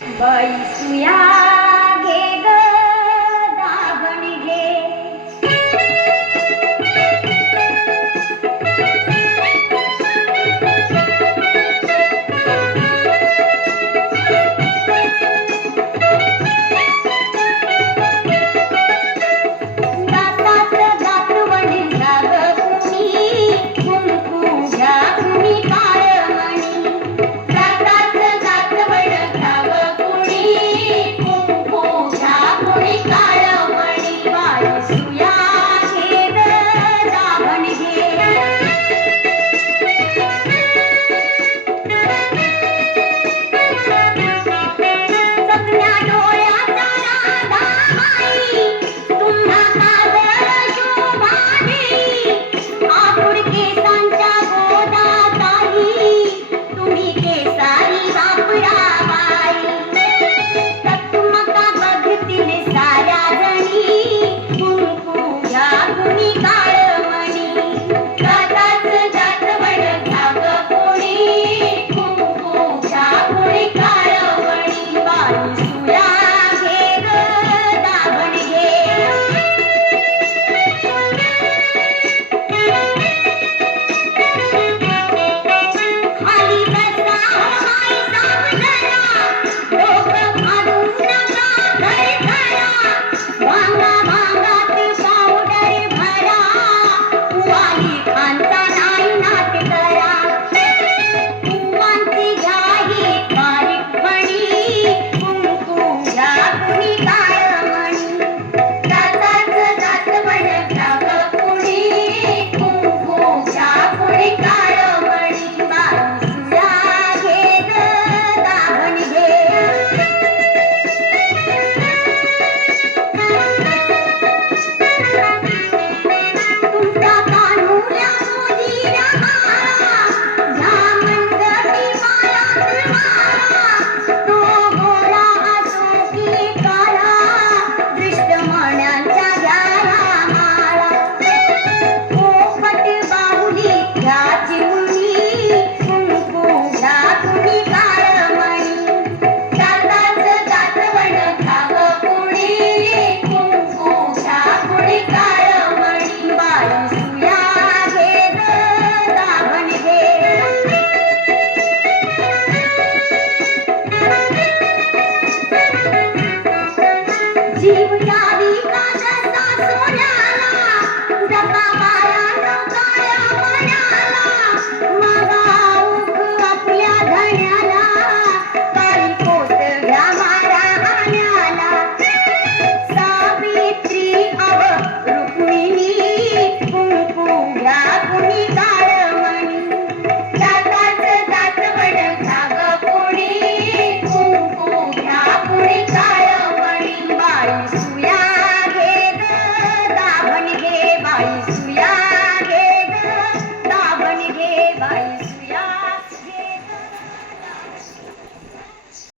बाई सुया घे ग दाबण घे. दातात दातवणी घ्याव कुणी, कुंकू घ्या कुणी काळमणी. दातात दातवण घ्याव कुणी, कुंकू घ्या कुणी काळमणी. बाई सुया घे ग दाबण घे. सपन्या डोळ्याचा राधा माई, तुम्हा काजळ शोभा देई. आपुड केसांच्या गोदा ताई, तुम्ही केसारी वापरा